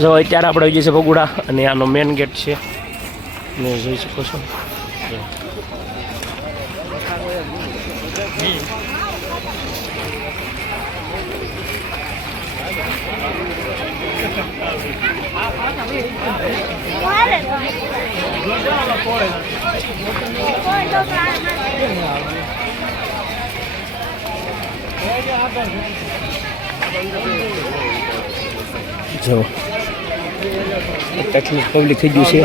જો અત્યારે આપણે આવી જઈએ ભગુડા અને આનો મેન ગેટ છે. ને જોઈ શકો છો. જો. કેટલું પબ્લિક થઈ ગયું છે.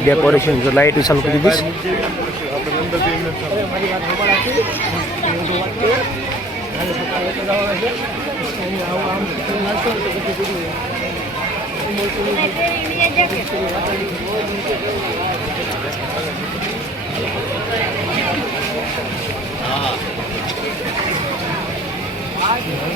ડેકોરેશન જો લાઇટ ચાલુ કરી દીધી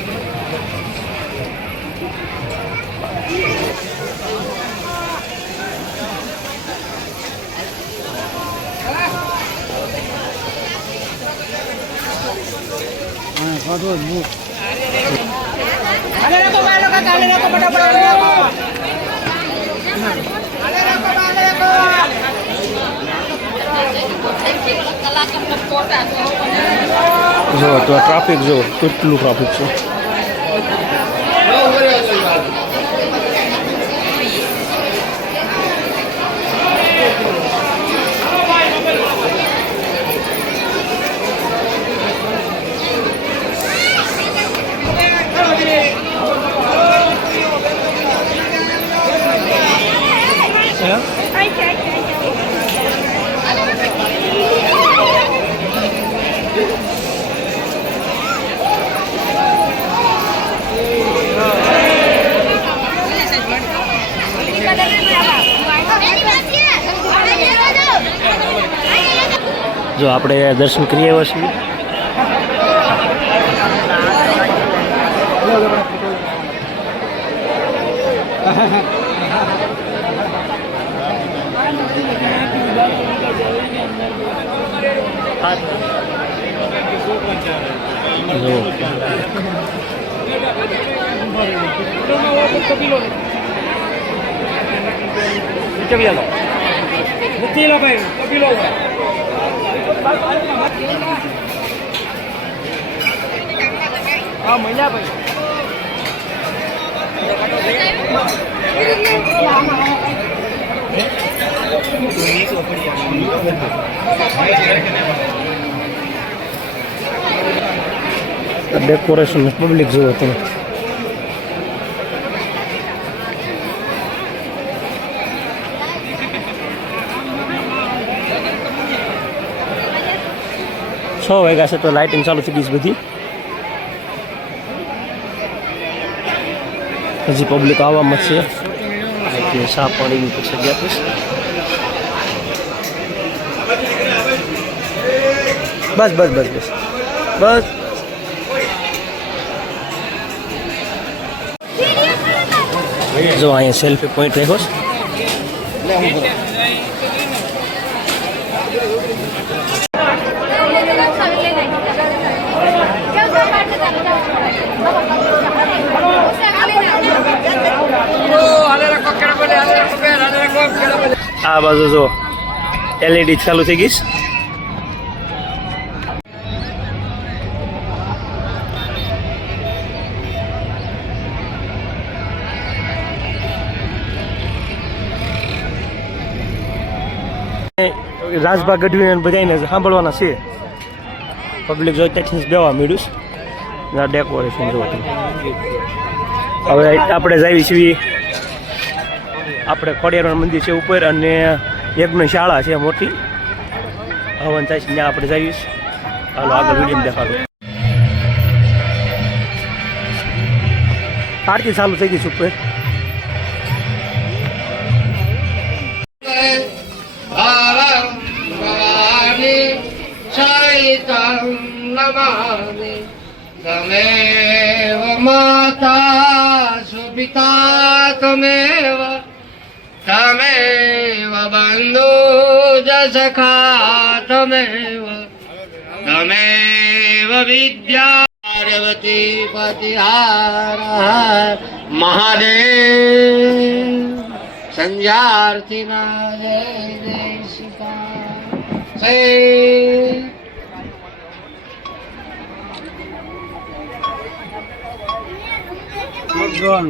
જો તો ટ્રાફિક જો કેટલું ટ્રાફિક છે? જો આપણે દર્શન કરી આવ્યા છીએ. જો. હા મહિના ભાઈ ડેકોરેશન પબ્લિક જુઓ તમે. છ વાગ્યા છે તો લાઇટિંગ ચાલુ થઈ ગઈ છે બધી. હજી પબ્લિક આવવામાં જ છે. સાફ સા પાણી પછી ગયા બસ બસ બસ બસ. બસ. જો અહીંયા સેલ્ફી પોઈન્ટ રહ્યો છે. આ બાજુ જો એલઈડી ચાલુ થઈ ગઈ રાજભા ગઢવી બધાને સાંભળવાના છે. પબ્લિક જો ત્યાંથી બેવા મળ્યું ડેકોરેશન જો હવે આપણે જઈએ છીએ આપણે ખોડિયારણ મંદિર છે ઉપર અને યજ્ઞ શાળા છે મોટી. હવન થાય છે ત્યાં આપણે જઈશ હાલો આગળ વીડિયો દેખાડું. આરતી ચાલુ થઈ ગઈ છે ઉપર. તમે માતા સુપિતા તમે. ભૂત સખા તમેવ તમેવ વિદ્યા પાર્વતી પતિહાર મહાદેવ સંધ્યાર્થીના જય જય શિકા ગણ